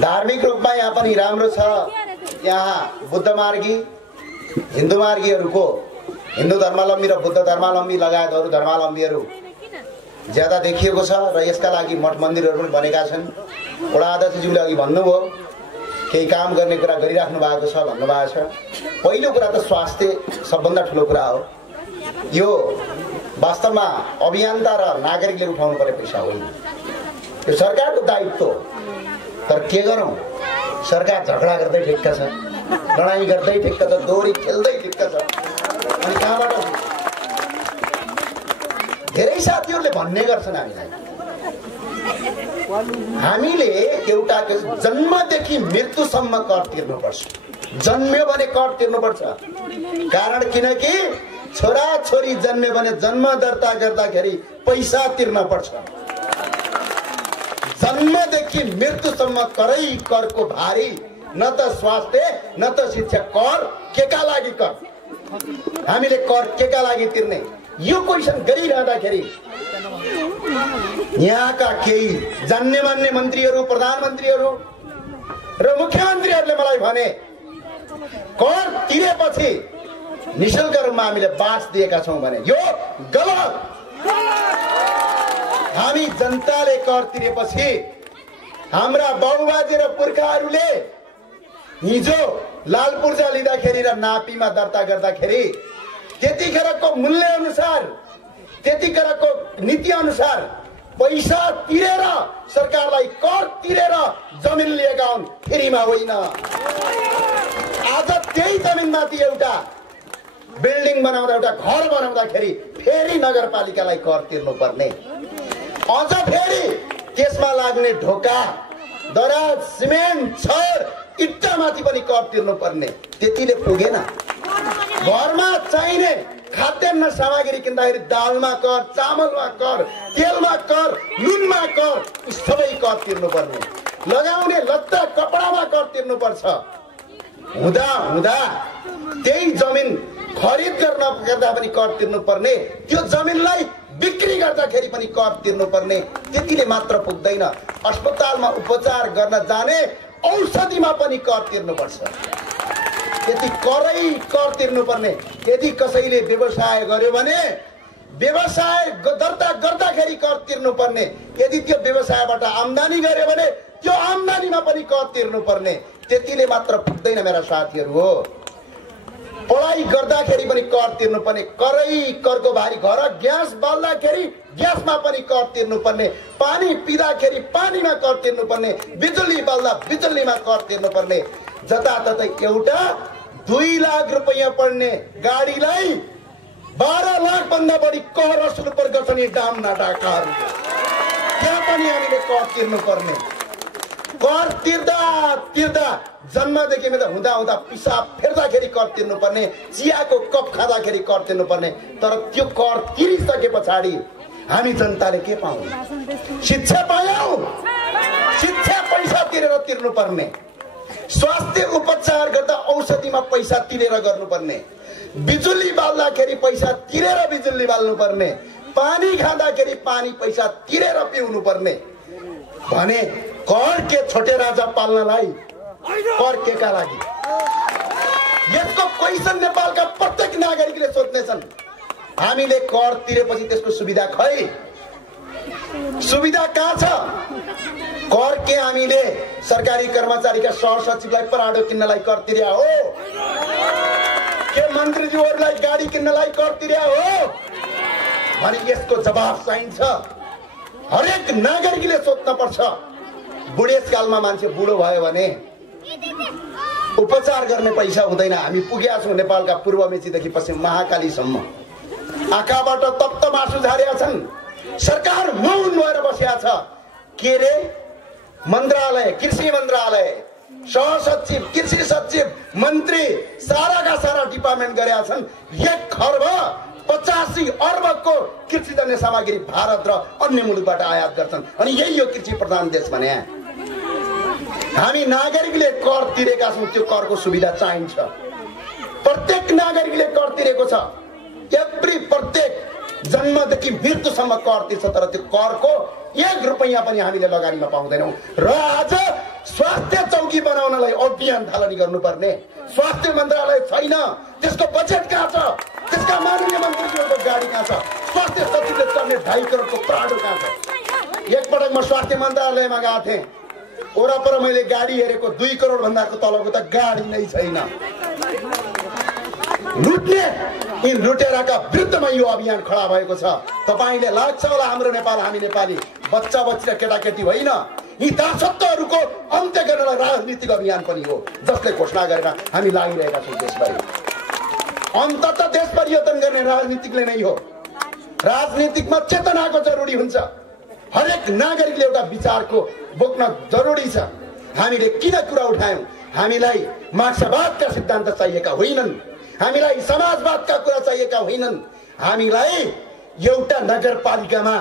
धार्मिक रूपमा यहाँ पनि राम्रो छ। यहाँ बुद्ध मार्गी हिन्दू मार्गीहरूको हिन्दू धर्मावलम्बी र बुद्ध धर्मावलम्बी लगायत अरू धर्मावलम्बीहरू ज्यादा देखिएको छ र यसका लागि मठ मन्दिरहरू पनि बनेका छन्। वडा अध्यक्षज्यूले अघि भन्नुभयो केही काम गर्ने कुरा गरिराख्नु भएको छ भन्नुभएको छ। पहिलो कुरा त स्वास्थ्य सबभन्दा ठुलो कुरा हो। यो वास्तवमा अभियन्ता र नागरिकले उठाउनु पर्ने पैसा होइन, यो सरकारको दायित्व हो। तर के गरौँ, सरकार झगडा गर्दै ठिक्क छ, लडाइँ गर्दै ठिक्क छ, दोहोरी खेल्दै ठिक्क छ। अनि कहाँबाट धेरै साथीहरूले भन्ने गर्छन् हामीले एउटा जन्मदेखि मृत्युसम्म कर तिर्नुपर्छ। जन्म्यो भने कर तिर्नुपर्छ। कारण किनकि छोरा छोरी जन्म्यो भने जन्म दर्ता गर्दाखेरि पैसा तिर्न पर्छ। जन्मदेखि मृत्युसम्म करै करको भारी, न त स्वास्थ्य न त शिक्षा। कर केका लागि कर, हामीले कर केका लागि तिर्ने, यो क्वेसन गरिरहँदाखेरि यहाँका केही जान्ने मान्ने मन्त्रीहरू, प्रधानमन्त्रीहरू र मुख्यमन्त्रीहरूले मलाई भने कर तिरेपछि निशुल्क रूपमा हामीले बाँच दिएका छौँ भने यो गलत। हामी जनताले कर तिरेपछि हाम्रा बाबुबाजे र पुर्खाहरूले हिजो लाल पूर्जा लिँदाखेरि र नापीमा दर्ता गर्दाखेरि त्यतिखेरको मूल्य अनुसार, त्यतिखेरको नीति अनुसार पैसा तिरेर सरकारलाई कर तिरेर जमिन लिएका हुन्, फ्रीमा होइन। आज त्यही जमिनमाथि एउटा बिल्डिङ बनाउँदा, एउटा घर बनाउँदाखेरि फेरि नगरपालिकालाई कर तिर्नुपर्ने, अझ फेरि त्यसमा लाग्ने ढोका, दराज, सिमेन्ट, छर, इट्टामाथि पनि कर तिर्नुपर्ने। त्यतिले पुगेन। घरमा चाहिने खाद्यान्न सामग्री किन्दाखेरि दालमा कर, चामलमा कर, तेलमा कर, नुनमा कर, सबै कर तिर्नुपर्ने। लगाउने लत्ता कपडामा कर तिर्नुपर्छ। हुँदा हुँदा त्यही जमिन खरिद गर्दा पनि कर तिर्नुपर्ने, त्यो जमिनलाई बिक्री गर्दाखेरि पनि कर तिर्नुपर्ने। त्यतिले मात्र पुग्दैन। अस्पतालमा उपचार गर्न जाने औषधिमा पनि कर तिर्नुपर्छ। यदि कर तिर्नुपर्ने। यदि कसैले व्यवसाय गर्यो भने व्यवसाय दर्ता गर्दाखेरि कर तिर्नुपर्ने। यदि त्यो व्यवसायबाट आम्दानी गर्यो भने त्यो आम्दानीमा पनि कर तिर्नुपर्ने। त्यतिले मात्र पुग्दैन मेरा साथीहरू हो। पढाइ गर्दाखेरि पनि कर तिर्नुपर्ने। करको भारी। घर ग्यास बाल्दाखेरि ग्यासमा पनि कर तिर्नुपर्ने। पानी पिँदाखेरि पानीमा कर तिर्नुपर्ने। बिजुली बाल्दा बिजुलीमा कर तिर्नुपर्ने। जताततै एउटा 2 लाख रुपैयाँ पर्ने गाडीलाई 12 लाख भन्दा बढी कर असुल गर्छन् यी डाम नाटाकाहरू। त्यहाँ पनि हामीले कर तिर्नुपर्ने। कर तिर्दा जन्मदेखि हुँदा हुँदा पिसाब फेर्दाखेरि कर तिर्नुपर्ने। चियाको कप खाँदाखेरि कर तिर्नुपर्ने। तर त्यो कर तिरिसके पछाडि हामी जनताले के पाउँ? शिक्षा पायौँ। शिक्षा पैसा तिरेर तिर्नुपर्ने। स्वास्थ्य उपचार गर्दा औषधिमा पैसा तिरेर गर्नुपर्ने। बिजुली बाल्दाखेरि पैसा तिरेर बिजुली बाल्नुपर्ने। पानी खाँदाखेरि पानी पैसा तिरेर पिउनु पर्ने। भने कर के छोटे राजा पाल्नलाई कर के का लागि? यसको क्वेसन नेपालका प्रत्येक नागरिकले सोध्नेछन्। हामीले कर तिरेपछि त्यसको सुविधा खै? सुविधा कहाँ छ? कर के हामीले सरकारी कर्मचारीका सहसचिवलाई पराडो किन्नलाई कर तिर्या हो? के मन्त्रीज्यूहरूलाई गाडी किन्नलाई कर तिर्या हो? भने यसको जवाफ चाहिन्छ। हरेक नागरिकले सोध्न पर्छ। बुढेसकालमा मान्छे बुढो भयो भने उपचार गर्ने पैसा हुँदैन। हामी पुगेका छौँ नेपालका पूर्व मेचीदेखि पश्चिम महाकालीसम्म। आँखाबाट तप्त मासु झारेका छन्। सरकार मौन भएर बसेका छ। के रे? मन्त्रालय, कृषि मन्त्रालय, सहसचिव, कृषि सचिव, मन्त्री, साराका सारा डिपार्टमेन्ट गरेका छन्। 1 खर्ब 85 अर्बको कृषिजन्य सामग्री भारत र अन्य मुलुकबाट आयात गर्छन्। अनि यही हो कृषि प्रधान देश भने। हामी नागरिकले कर तिरेका छौँ। त्यो करको सुविधा चाहिन्छ। प्रत्येक नागरिकले कर तिरेको छ। प्रत्येक जन्मदेखि मृत्युसम्म कर तिर्छ। तर त्यो करको 1 रुपैयाँ पनि हामीले लगानीमा पाउँदैनौँ। र आज स्वास्थ्य चौकी बनाउनलाई अभियान थालनी गर्नुपर्ने। स्वास्थ्य मन्त्रालय छैन, त्यसको बजेट कहाँ छ? त्यसका माननीय मन्त्रीज्यूको गाडी कहाँ छ? स्वास्थ्य सचिवले चल्ने 2.5 करोडको प्राडो कहाँ छ? एकपटक म स्वास्थ्य मन्त्रालयमा गएको थिएँ, वरपर मैले गाडी हेरेको 2 करोड भन्दाको तलको त गाडी नै छैन। लुट्ने यी लुटेराका विरुद्धमा यो अभियान खडा भएको छ। तपाईले लाग्छ होला हाम्रो नेपाल, हामी नेपाली बच्चा बच्ची र केटाकेटी होइन, यी दासत्वहरूको अन्त्य गर्नलाई राजनीतिक अभियान पनि हो, जसले घोषणा गरेर हामी लागिरहेका छौँ देशभरि। अन्ततः देश परिवर्तन गर्ने राजनीतिकले नै हो। राजनीतिकमा चेतनाको जरुरी हुन्छ। हरेक नागरिकले एउटा विचारको बोक्न जरुरी छ। हामीले किन कुरा उठायौं? हामीलाई मार्क्सवादका सिद्धान्त चाहिएका होइनन्, हामीलाई समाजवादका कुरा चाहिएका होइनन्। हामीलाई एउटा नगरपालिकामा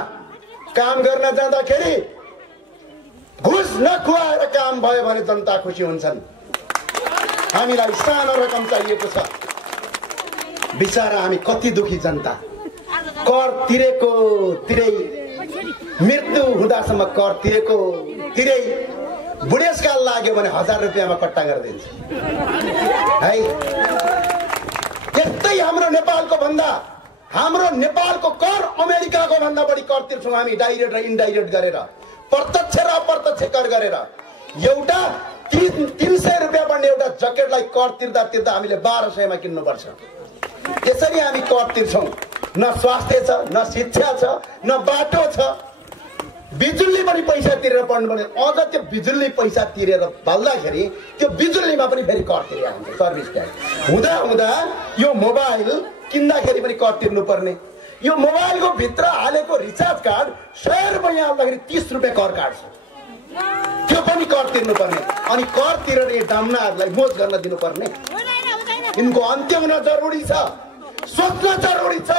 काम गर्न जाँदाखेरि घुस नखुवाएर काम भयो भने जनता खुसी हुन्छन्। हामीलाई सानो रकम चाहिएको छ। बिचारा हामी कति दुखी जनता, कर तिरेको तिरै, मृत्यु हुँदासम्म कर तिरेको तिरै, बुढेसकाल लाग्यो भने 1000 रुपियाँमा कट्टा गरिदिन्छ है। यस्तै हाम्रो नेपालको भन्दा, हाम्रो नेपालको कर अमेरिकाको भन्दा बढी कर तिर्छौँ हामी, डाइरेक्ट र इन्डाइरेक्ट गरेर, प्रत्यक्ष र अप्रत्यक्ष कर गरेर। एउटा 300 रुपियाँ पर्ने एउटा ज्याकेटलाई कर तिर्दा तिर्दा हामीले 1200 किन्नुपर्छ। त्यसरी हामी कर तिर्छौँ। न स्वास्थ्य छ, न शिक्षा छ, न बाटो छ। बिजुली पनि पैसा तिरेर पढ्नुपर्ने, अझ त्यो बिजुली पैसा तिरेर बल्दाखेरि त्यो बिजुलीमा पनि फेरि कर तिरेर हुन्छ, सर्भिस ट्याक्स। हुँदा हुँदा यो मोबाइल किन्दाखेरि पनि कर तिर्नुपर्ने। यो मोबाइलको भित्र हालेको रिचार्ज कार्ड 100 रुपियाँ आउँदाखेरि 30 रुपियाँ कर काट्छ, त्यो पनि कर तिर्नुपर्ने। अनि कर तिरेर यो डाम्नाहरूलाई मोज गर्न दिनुपर्ने। यिनको अन्त्य हुन जरुरी छ, सोच्न जरुरी छ,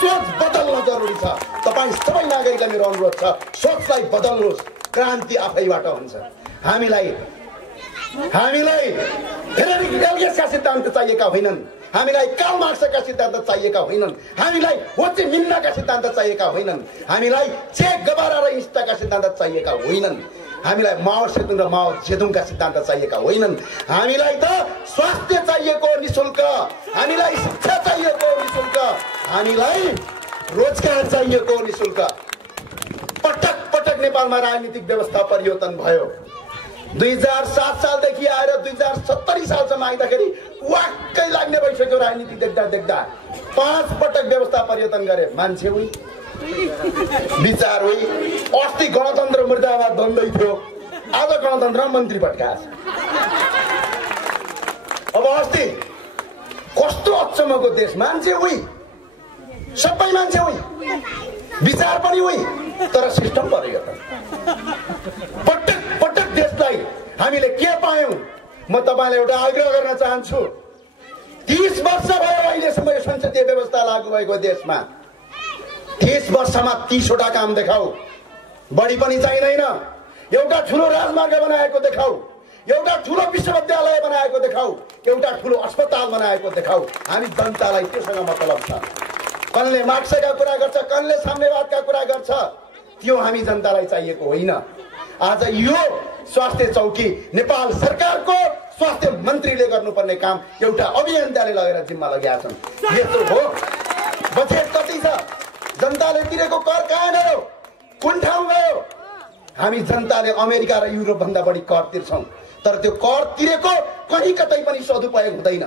सोच बदल्न जरुरी छ। तपाईँ सबै नागरिकलाई मेरो अनुरोध छ, सोचलाई बदल्नुहोस्, क्रान्ति आफैबाट हुन्छ। हामीलाई एल्गेसका सिद्धान्त चाहिएका होइनन्, हामीलाई कार्ल मार्क्सका सिद्धान्त चाहिएका होइनन्, हामीलाई हो ची मिन्हका सिद्धान्त चाहिएका होइनन्, हामीलाई चे गवारा र इन्स्टाका सिद्धान्त चाहिएका होइनन्, हामीलाई माओ सेतुङ र माओ जेदुङका सिद्धान्त चाहिएका होइनन्। हामीलाई त स्वास्थ्य चाहिएको निशुल्क, हामीलाई शिक्षा चाहिएको निशुल्क, हामीलाई रोजगार चाहिएको निशुल्क। पटक पटक नेपालमा राजनीतिक व्यवस्था परिवर्तन भयो। 2007 सालदेखि आएर 2070 सालसम्म आइदाखेरि वाक्कै लाग्ने भइसक्यो। राजनीति देख्दा देख्दा 5 पटक व्यवस्था परिवर्तन गरे। मान्छे उही, विचार उही। अस्ति गणतन्त्र मुर्दाबाद बन्दै थियो, आज गणतन्त्र मन्त्री पट्काछ। अब अस्ति कस्तो अचम्मको देश, मान्छे उही, सबै मान्छे उही, विचार पनि उही, तर सिस्टम परिवर्तन। पटक पटक देशलाई हामीले के पायौं? म तपाईलाई एउटा आग्रह गर्न चाहन्छु। 30 वर्ष भयो अहिलेसम्म यो संसदीय व्यवस्था लागू भएको देशमा। 30 वर्षमा 30 वटा काम देखाऊ, बढी पनि चाहिँदैन। एउटा ठुलो राजमार्ग बनाएको देखाऊ, एउटा ठुलो विश्वविद्यालय बनाएको देखाऊ, एउटा ठुलो अस्पताल बनाएको देखाऊ। हामी जनतालाई त्योसँग मतलब छ। कसले मार्क्सका कुरा गर्छ, कसले साम्यवादका कुरा गर्छ, त्यो हामी जनतालाई चाहिएको होइन। आज यो स्वास्थ्य चौकी नेपाल सरकारको स्वास्थ्य मन्त्रीले गर्नुपर्ने काम एउटा अभियन्ताले लगेर जिम्मा लगाएका छन्। यस्तो हो। बजेट कति छ? जनताले तिरेको कर कहाँ गयो? कुन ठाउँ गयो? हामी जनताले अमेरिका र युरोप भन्दा बढी कर तिर्छौं, तर त्यो कर तिरेको कहीँ कतै पनि सदुपयोग हुँदैन।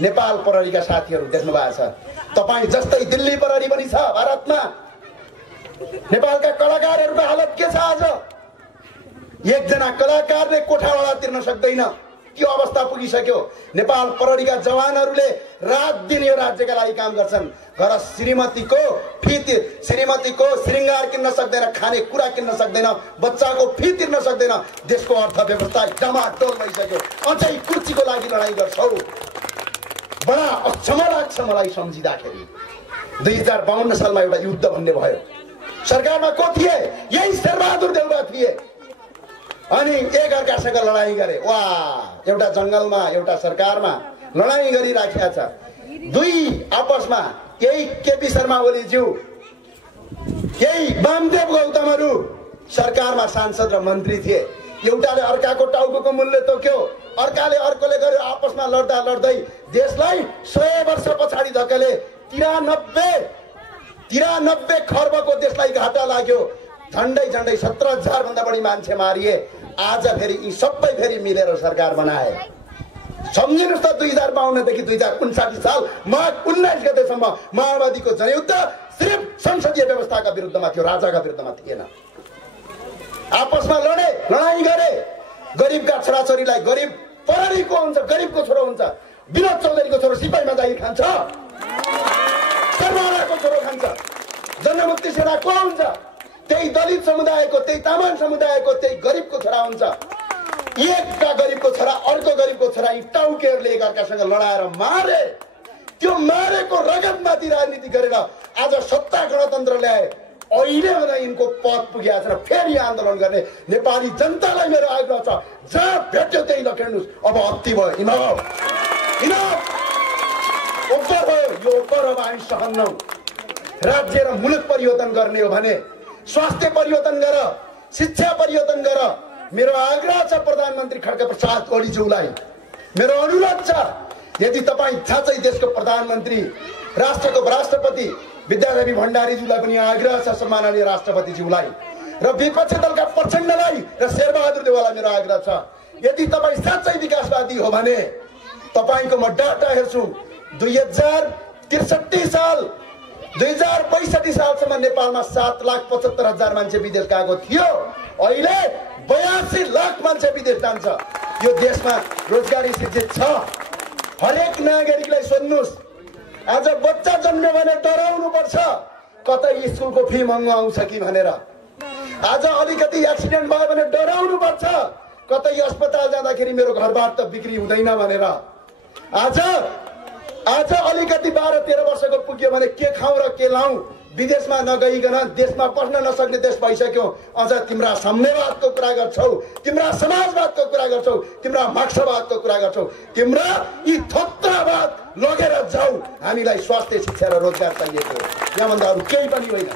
नेपाल प्रहरीका साथीहरू देख्नु भएको छ, तपाईँ जस्तै दिल्ली प्रहरी पनि छ भारतमा। नेपालका कलाकारहरूको हालत के छ आज? एकजना कलाकारले कोठावाला तिर्न सक्दैन, त्यो अवस्था पुगिसक्यो। नेपाल प्रहरीका जवानहरूले रात दिन यो राज्यका लागि काम गर्छन्। घर श्रीमतीको श्रृंगार किन्न सक्दैन, खाने कुरा किन्न सक्दैन, बच्चाको फी तिर्न सक्दैन। देशको अर्थव्यवस्था डमाडोल भइसक्यो। अझै कुर्सीको लागि लडाईँ गर्छौ। बडा अक्षम लाग्छ मलाई सम्झिँदाखेरि। 2052 सालमा एउटा युद्ध भन्ने भयो। सरकारमा को थिए? यही शेरबहादुर देउवा थिए। अनि एकअर्कासँग लडाईँ गरे। वाह, एउटा जंगलमा एउटा सरकारमा लडाईँ गरिराखेका छ। दुई आपसमा यही केपी शर्मा ओलीज्यू, यही वामदेव गौतमहरू सरकारमा सांसद र मन्त्री थिए। एउटाले अर्काको टाउको मूल्य तोक्यो, अर्काले अर्कोले गर्यो, आपसमा लड्दा लड्दै देशलाई 100 वर्ष पछाडि धकेले 93 खर्बको देशलाई घाटा लाग्यो। झन्डै 17,000 भन्दा बढी मान्छे मारिए। आज फेरि यी सबै फेरि मिलेर सरकार बनाए। सम्झिनुस् त 2052 देखि 2059 साल माघ 19 गतेसम्म माओवादीको जनयुद्ध सिर्फ संसदीय व्यवस्थाका विरुद्धमा थियो, राजाका विरुद्धमा थिएन। आपसमा लडे, लडाई गरे। गरिबका छोराछोरीलाई गरिब प्रहरी को हुन्छ, गरिबको छोरो हुन्छ। विनोद चौधरीको छोरो सिपाहीमा जागिर खान्छ, शर्माको छोरो खान्छ। जनमुक्ति सेना को हुन्छ? त्यही दलित समुदायको, त्यही तामाङ समुदायको, त्यही गरिबको छोरा हुन्छ। एकका गरिबको छोरा अर्को गरिबको छोरा यी टाउकेहरूले एकअर्कासँग लडाएर मारे। त्यो मारेको रगतमाथि राजनीति गरेर आज सत्ता गणतन्त्र ल्याए। अहिले भने यिनको पद पुगेको छ। फेरि आन्दोलन गर्ने नेपाली जनतालाई मेरो आग्रह छ, जहाँ भेट्यो त्यही लखेड्नुस्। अब अति भयो, इनफ ओभर भयो, यो ओभर अब हामी सहन्नौं। राज्य र मुलुक परिवर्तन गर्ने हो भने स्वास्थ्य परिवर्तन गर, शिक्षा परिवर्तन गर। मेरो आग्रह छ प्रधानमन्त्री खड्ग प्रसाद ओलीज्यूलाई, मेरो अनुरोध छ, यदि तपाईँ साँच्चै देशको प्रधानमन्त्री, राष्ट्रको राष्ट्रपति विद्यादेवी भण्डारीज्यूलाई पनि आग्रह छ, सम्माननीय राष्ट्रपतिज्यूलाई र विपक्षी दलका प्रचण्डलाई र शेरबहादुर देउवालाई मेरो आग्रह छ, यदि तपाईँ साँच्चै विकासवादी हो भने तपाईको म डाटा हेर्छु। 2063 साल 2062 सालसम्म नेपालमा 7,75,000 मान्छे विदेश गएको थियो। अहिले 82 लाख मान्छे विदेश जान्छ। यो देशमा रोजगारी शिक्षित छ। हरेक नागरिकलाई सोध्नुस्, आज बच्चा जन्म्यो भने डराउनु पर्छ, कतै स्कुलको फी महँगो आउँछ कि भनेर। आज अलिकति एक्सिडेन्ट भयो भने डराउनु पर्छ, कतै अस्पताल जाँदाखेरि मेरो घरबाट त बिक्री हुँदैन भनेर। आज अलिकति 12-13 वर्षको पुग्यो भने के खाउँ र के लाउँ, विदेशमा नगइकन देशमा बस्न नसक्ने देश भइसक्यो। अझ तिम्रा साम्यवादको कुरा गर्छौ, तिम्रा समाजवादको कुरा गर्छौ, तिम्रा मार्क्सवादको कुरा गर्छौ, तिम्रा यी थोत्रावाद लगेर जाऊ। हामीलाई स्वास्थ्य, शिक्षा र रोजगार चाहिएको, यहाँभन्दा अरू केही पनि होइन।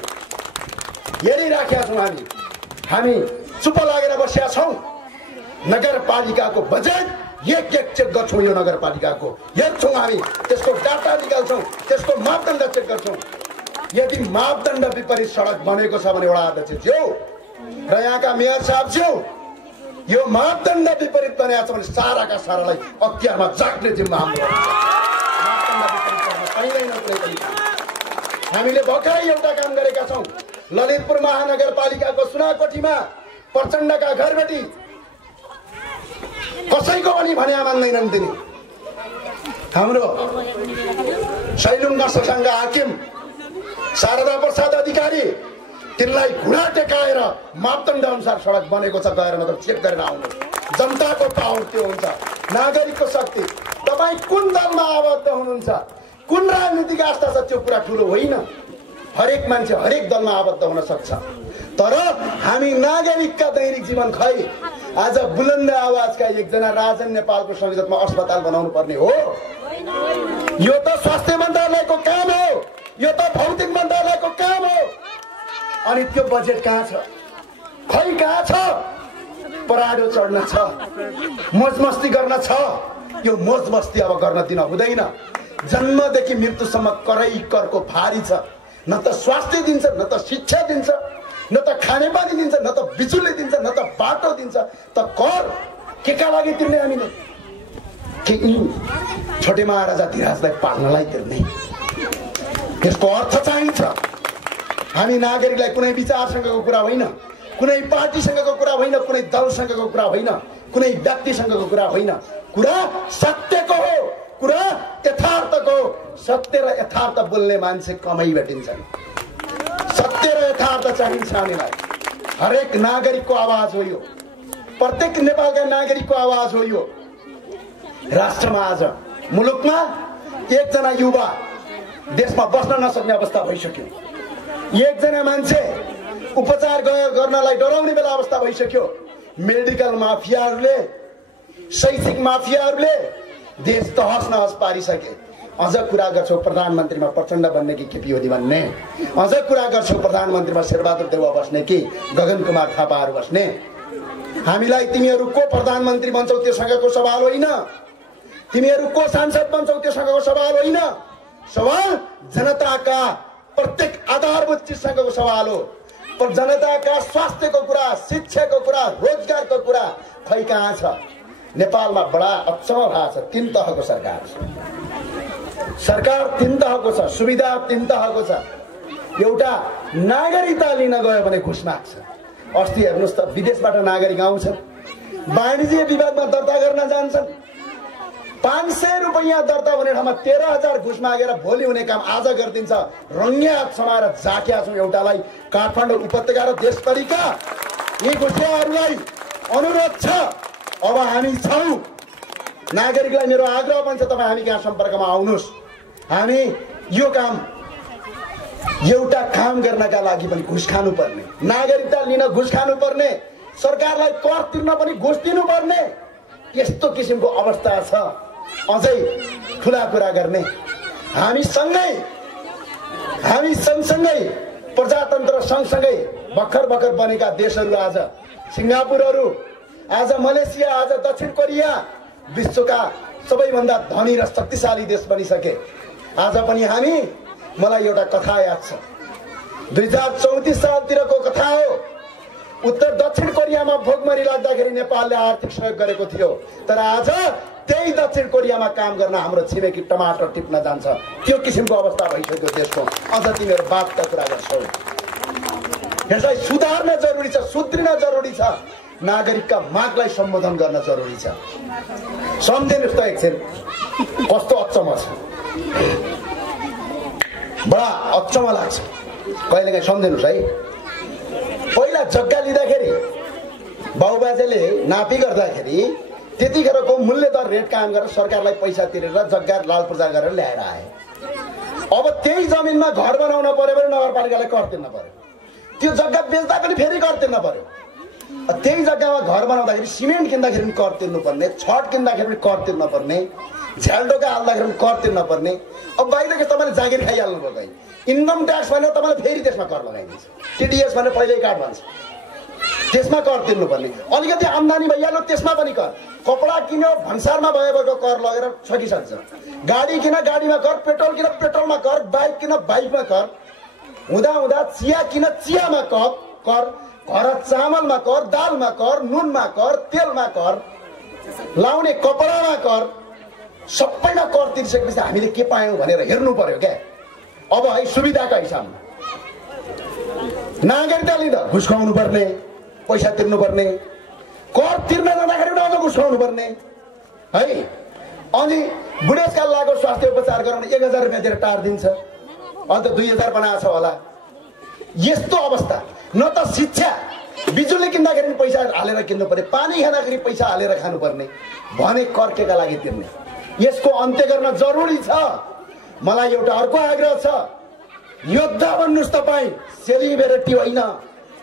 हेरिराखेका छौँ हामी चुप लागेर बसेका छौँ। नगरपालिकाको बजेट एक चेक गर्छौँ, यो नगरपालिकाको हेर्छौँ हामी, त्यसको डाटा निकाल्छौँ, त्यसको मापदण्ड चेक गर्छौँ। यदि मापदण्ड विपरीत सडक बनेको छ भने वडा अध्यक्षज्यू र यहाँका मेयर साहबज्यू, यो मापदण्ड विपरीत बनेको छ भने साराका सारालाई अख्तियारमा जाग्ने जिम्मा हाम्रो। हामीले भर्खरै एउटा काम गरेका छौँ। ललितपुर महानगरपालिकाको सुनाकोठीमा प्रचण्डका घरबेटी कसैको पनि भने मान्दैनन्। तिनी हाम्रो सैलुङका सङ्घका हाकिम शारदा प्रसाद अधिकारी, तिनलाई घुँडा टेकाएर मापदण्ड अनुसार सडक बनेको छ गएर मतलब चेक गरेर आउनु। जनताको पावर त्यो हुन्छ, नागरिकको शक्ति। तपाईँ कुन दलमा आबद्ध हुनुहुन्छ, कुन राजनीतिक आस्था छ, त्यो कुरा ठुलो होइन। हरेक मान्छे हरेक दलमा आबद्ध हुन सक्छ, तर हामी नागरिकका दैनिक जीवन खै। आज बुलन्द आवाजका एकजना राजन नेपालको संसदमा अस्पताल बनाउनु पर्ने हो? यो त स्वास्थ्य मन्त्रालयको काम हो, यो त भौतिक मन्त्रालयको काम हो। अनि त्यो बजेट कहाँ छ? खै कहाँ छ? पराडो चढ्न छ, मोजमस्ती गर्न छ। यो मोजमस्ती अब गर्न दिन हुँदैन। जन्मदेखि मृत्युसम्म करै करको भारी छ। न त स्वास्थ्य दिन्छ, न त शिक्षा दिन्छ, न त खानेपानी दिन्छ, न त बिजुली दिन्छ, न त बाटो दिन्छ। त कर के का लागि तिर्ने हामीले? के छोटे महाराजा धीराजलाई पाल्नलाई तिर्ने? यसको अर्थ चाहिन्छ। हामी नागरिकलाई कुनै विचारसँगको कुरा होइन, कुनै पार्टीसँगको कुरा होइन, कुनै दलसँगको कुरा होइन, कुनै व्यक्तिसँगको कुरा होइन। कुरा सत्यको हो, कुरा यथार्थको हो। सत्य र यथार्थ बोल्ने मान्छे कमै भेटिन्छन्। सत्य र यथार्थ चाहिन्छ हामीलाई। हरेक नागरिकको आवाज हो यो, प्रत्येक नेपालका नागरिकको आवाज हो यो। राष्ट्रमा आज मुलुकमा एकजना युवा देशमा बस्न नसक्ने अवस्था भइसक्यो। एकजना मान्छे उपचार गर्नलाई डराउने बेला अवस्था भइसक्यो। मेडिकल माफियाहरूले, शैक्षिक माफियाहरूले देश तहस नहस पारिसके। अझ कुरा गर्छौ प्रधानमन्त्रीमा प्रचण्ड बन्ने कि केपी ओली बन्ने? अझ कुरा गर्छौ प्रधानमन्त्रीमा शेरबहादुर देउवा बस्ने कि गगन कुमार थापाहरू बस्ने? हामीलाई तिमीहरू को प्रधानमन्त्री बन्छौ त्योसँगको सवाल होइन, तिमीहरू को सांसद बन्छौ त्योसँगको सवाल होइन। सवाल जनताका प्रत्येक आधारभूत चिजसँगको सवाल हो। पर जनताका स्वास्थ्यको कुरा, शिक्षाको कुरा, रोजगारको कुरा खै कहाँ छ? नेपालमा बडा अचम्म भएको छ। तीन तहको सरकार छ, सरकार तीन तहको छ, सुविधा तीन तहको छ। एउटा नागरिकता लिन गयो भने घुस माग्छ। अस्ति हेर्नुहोस् त, विदेशबाट नागरिक आउँछन्, वाणिज्य विभागमा दर्ता गर्न जान्छन्, 500 रुपैयाँ दर्ता हुने ठाउँमा 13,000 घुस मागेर भोलि हुने काम आज गरिदिन्छ। रङ्गे हात समाएर झाँक्या छौँ एउटालाई। काठमाडौँ उपत्यका र देशभरिका यी घुसियाहरूलाई अनुरोध छ, अब हामी छौँ। नागरिकलाई मेरो आग्रह पनि छ, तपाईँ हामी कहाँ सम्पर्कमा आउनुहोस्। हामी यो काम, एउटा काम गर्नका लागि पनि घुस खानुपर्ने, नागरिकता लिन घुस खानुपर्ने, सरकारलाई कर तिर्न पनि घुस दिनुपर्ने, यस्तो किसिमको अवस्था छ। अझै ठुला कुरा गर्ने, हामी सँगसँगै प्रजातन्त्र सँगसँगै भर्खर बनेका देशहरू, आज सिङ्गापुरहरू, आज मलेसिया, आज दक्षिण कोरिया विश्वका सबैभन्दा धनी र शक्तिशाली देश बनिसके। आज पनि हामी, मलाई एउटा कथा याद छ, 2034 सालतिरको कथा हो। उत्तर दक्षिण कोरियामा भोकमरी लाग्दाखेरि नेपालले आर्थिक सहयोग गरेको थियो। तर आज त्यही दक्षिण कोरियामा काम गर्न हाम्रो छिमेकी टमाटर टिप्न जान्छ। त्यो किसिमको अवस्था भइसक्यो देशको। अझ तिमीहरू बातका कुरा गर्छौ। यसलाई सुधार्न जरुरी छ, सुध्रिन जरुरी छ, नागरिकका मागलाई सम्बोधन गर्न जरुरी छ। सम्झिनुहोस् त एकछिन, कस्तो अचम्म छ, बडा अचम्म लाग्छ कहिलेकाहीँ। सम्झिनुहोस् है, पहिला जग्गा लिँदाखेरि बाउबाजेले नापी गर्दाखेरि त्यतिखेरको मूल्य दर रेट काम गरेर सरकारलाई पैसा तिरेर जग्गा लाल पूजा गरेर ल्याएर आए। अब त्यही जमिनमा घर बनाउन पर्यो भने नगरपालिकालाई कर तिर्न पर्यो, त्यो जग्गा बेच्दा पनि फेरि कर तिर्न पर्यो। त्यही जग्गामा घर बनाउँदाखेरि सिमेन्ट किन्दाखेरि पनि कर तिर्नुपर्ने, छट किन्दाखेरि पनि कर तिर्नुपर्ने, झ्यालडोका हाल्दाखेरि पनि कर तिर्नुपर्ने। अब बाहिरको तपाईँले जागिर खाइहाल्नु भयो, कहीँ इन्कम ट्याक्स भनेर तपाईँले फेरि त्यसमा कर लगाइदिन्छ। टिडिएस भनेर पहिल्यै काट भन्छ, त्यसमा कर तिर्नुपर्ने। अलिकति आम्दानी भइहाल्यो त्यसमा पनि कर। कपडा किन्यो भन्सारमा भएको कर लगेर सकिसक्छ। गाडी किन गाडीमा कर, पेट्रोल किन पेट्रोलमा कर, बाइक किन बाइकमा कर, हुँदा चिया किन चियामा कर, घर चामलमा कर, दालमा कर, नुनमा कर, तेलमा कर, लाउने कपडामा कर, सबैमा कर तिरिसकेपछि हामीले के पायौँ भनेर हेर्नु पर्यो क्या। अब है सुविधाका हिसाबमा नागरिकता लिँदा घुस खुवाउनु पर्ने, पैसा तिर्नुपर्ने, कर तिर्न जाँदाखेरि पनि अझ घुस खुवाउनु पर्ने है। अनि बुढेसकाल लागेको स्वास्थ्य उपचार गराउन 1,000 रुपियाँ दिएर टार दिन्छ, अन्त 2,000 बनाएको छ होला। यस्तो अवस्था। न त शिक्षा, बिजुली किन्दाखेरि पनि पैसा हालेर किन्नु पर्ने, पानी खाँदाखेरि पैसा हालेर खानुपर्ने, भने कर केका लागि तिर्ने। यसको अन्त्य गर्न जरुरी छ। मलाई एउटा अर्को आग्रह छ, योद्धा बन्नुस् तपाईँ, सेलिब्रेटी होइन,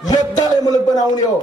योद्धाले मुलुक बनाउने हो।